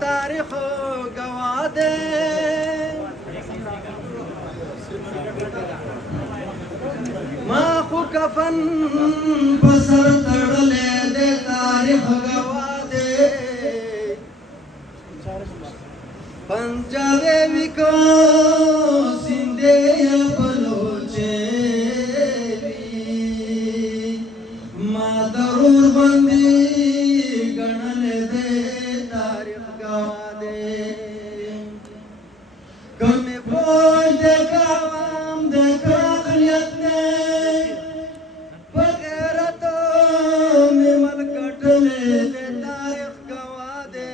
تاریخ گواه دے ما خو کفن بسر تڑلے دے تاریخ گواه دے پنجابے وکو سندے یا بلوچے ما ضرور بندی گنل دے تاریخ گواہ دے کمی فوج دے کام دے کاغلیت دے بغیرتو میں ملکٹلے دے تاریخ گواہ دے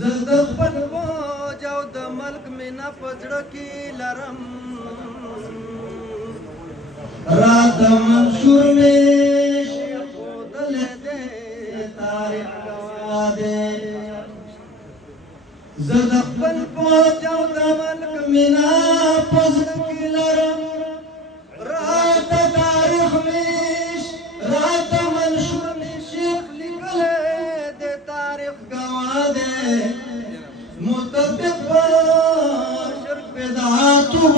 زد خپل فوج او د ملک میں نپزڑکی لرم رات منشور میں شیخ دل دے تاریخ گواہ دے زد خپل فوج او د ملک میں نپزڑکی لرم رات تاریخ میں رات منشور میں شیخ لکھلے دے تاریخ گواہ دے مطبق شرک بدعاتو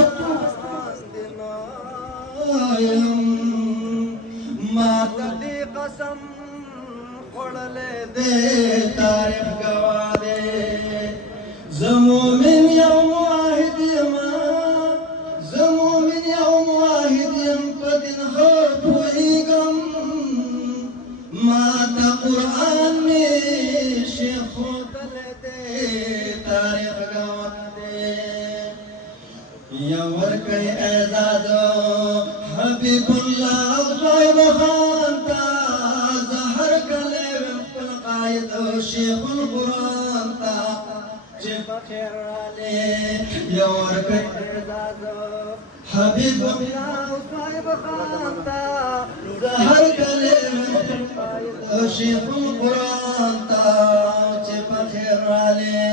ما تدی قسم خوڑلے دے تاریخ گواہ دے زمومن یوم واحد یما زمومن یوم واحد یم پدن خط ہوئیگم ما تا قرآن میں شیخ ہوتلے دے تاریخ گواہ دے یا ورکی اعزاز حبیب اللہ غیب خانتا زہر کلے وقل قائد شیخ القرآن تا چپ خیر علی یا ورکی اعزاز حبیب اللہ غیب خانتا زہر کلے وقل قائد شیخ القرآن تا چپ خیر علی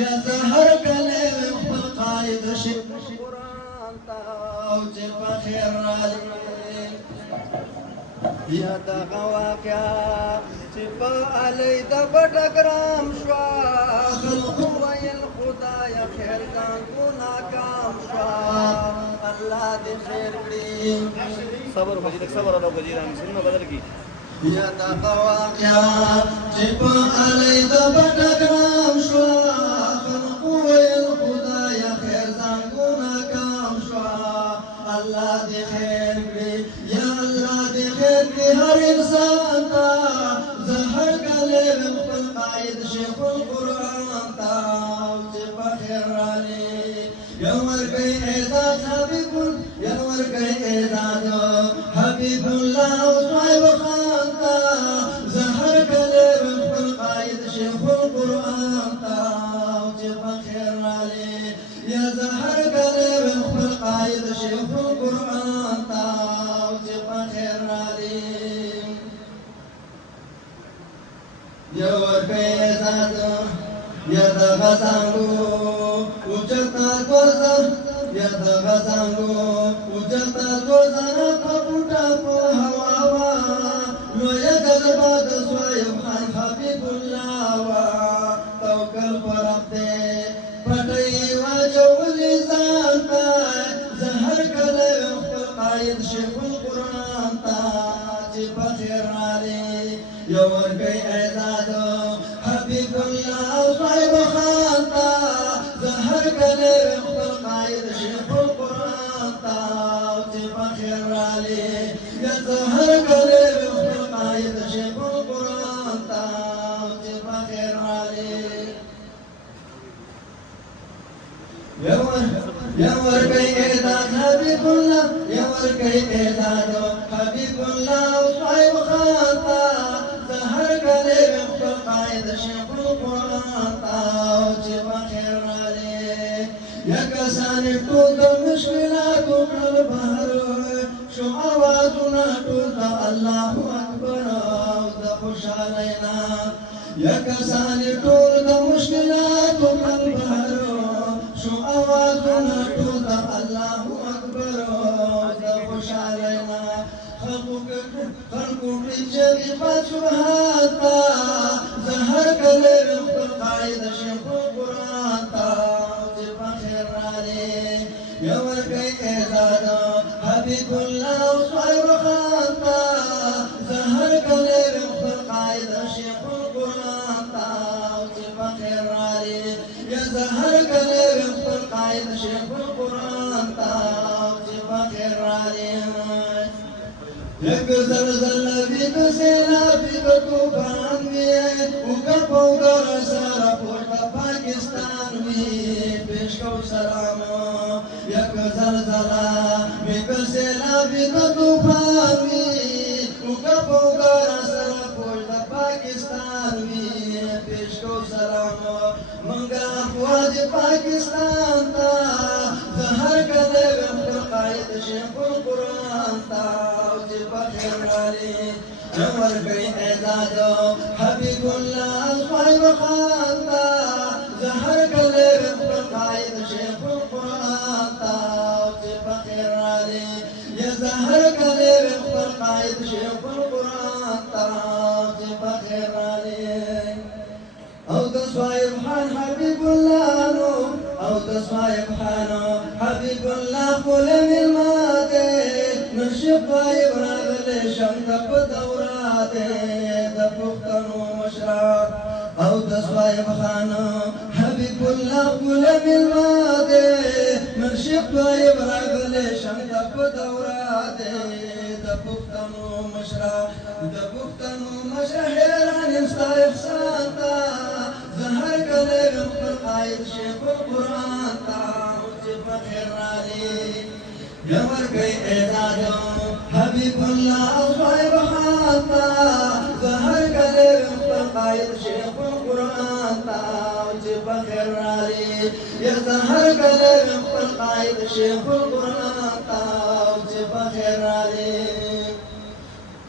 یا زہر کلے وقل قائد شیخ القرآن تا چپ خیر علی یا دغه واقعا چې په علی د بټګرام شوا خلق ویل خدای خیر ځان کو ناکام شوا الله دې خیر کړي صبر وکړئ صبر او وزیران سنت بدل کی یا دغه واقعا چې په علی د بټګرام شوا خلق ویل خدای خیر ځان کو ناکام شوا الله دې خیر کړي یا الله دې خیر کړي هر انسان تا زهر کله خپل قائد شیخ القرآن تا چې په خیر علی یا ورکه اعزاز حبیب یا ورکه اعزاز حبیب الله صاحب خان تا زهر کله خپل قائد شیخ القرآن تا چې په خیر علی یا زهر کله خپل قائد شیخ القرآن تا چې په خیر علی یا ورکه اعزاز یا دغه څنګه اوچتا کوزر یا دغه څنګه اوچتا کوزر په پټا په هوا وا نو یا دغه د سویم خان حبیب الله وا توکل پر دې پټي واجولې ځان ته زهر کله خپل قائد شیخ القرآن تا چې په خیر علی یو ورکه اعزاز حبیب الله صاحب خان تا زهر کله خپل قائد شیخ القرآن تا چې په خیر علی یا زهر کله خپل قائد شیخ القرآن تا چې په خیر علی یا ورکه اعزاز حبیب الله یا ورکه اعزاز حبیب الله صاحب خان تا زهر کله خپل قائد شیخ القرآن تا چې په خیر علی یا کسان ټول د مشکلاتو کړل بهر شو آوازونه ټول د الله اکبر او د خوشالینا یا کسان ټول د مشکلاتو کړل بهر شو آوازونه ټول د الله اکبر او د خوشالینا خلقو کې جبی پاتو هاتا حبيب الله صاحب خانتا زهر كلي بخبر قايد شيخ القرآن تا خير علي يا زهر كلي بخبر قايد شيخ القرآن تا خير علي یک زلزلہ بھی بسیلا بھی طوفان میں اوکا گر سارا پوٹا پاکستان میں پیش کو سلام یک زلزلہ بھی بسیلا بھی طوفان میں اوکا گر سارا پوٹا پاکستان میں پیش کو سلام منگا فوج پاکستان تا زہر کدے بخت قائد شیخ القرآن تا عمر كي اعداده حبيب الله صاحب خانتا زهر كلي قائد شيخ القرآن تا خير علي يا زهر كلي قائد شيخ القرآن تا خير علي او تصايب حان حبيب الله نور او تصايب حانو حبيب الله كل من ماده نشق يبرغ شمتك دوراتي دفقتن ومشرع او تصايب خانو حبيب الله كل من ماده نشق يبرغ شمتك دوراتي دفقتن ومشرع دفقتن ومشرع حيران استايف سانتا زهر كلي بمقر قايد شيخ القرآن تا خير علي جمر كي اعداده حبيب الله صاحب حاتا زهر كلي بمقر قايد شيخ القرآن تا خير علي يا زهر كلي بمقر قايد شيخ القرآن تا خير علي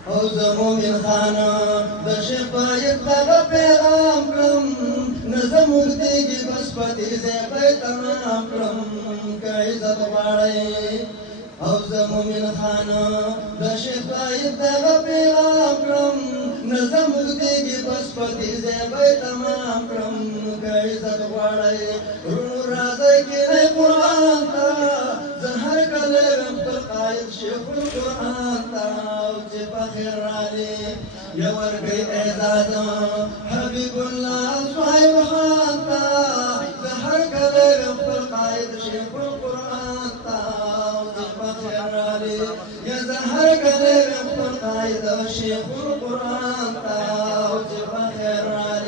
او زمو من خانه بشفا يبقى پیغام کرم نظم اگدیگی بسپتی زیبای تمام کرم که عزت غاڑی او زمو من خانه بشفا يبقى پیغام کرم نظم اگدیگی بسپتی زیبای تمام کرم که عزت غاڑی رونو رازی کی نئی قرآن تا زہر کلے بمقر قائد شیخ القرآن تا خير علي يا ورقي اعداده حبيب الله صاحب خانتا زهر كلي بمقر قائد شيخ القرآن تا خير علي يا زهر كلي بمقر قائد شيخ القرآن تا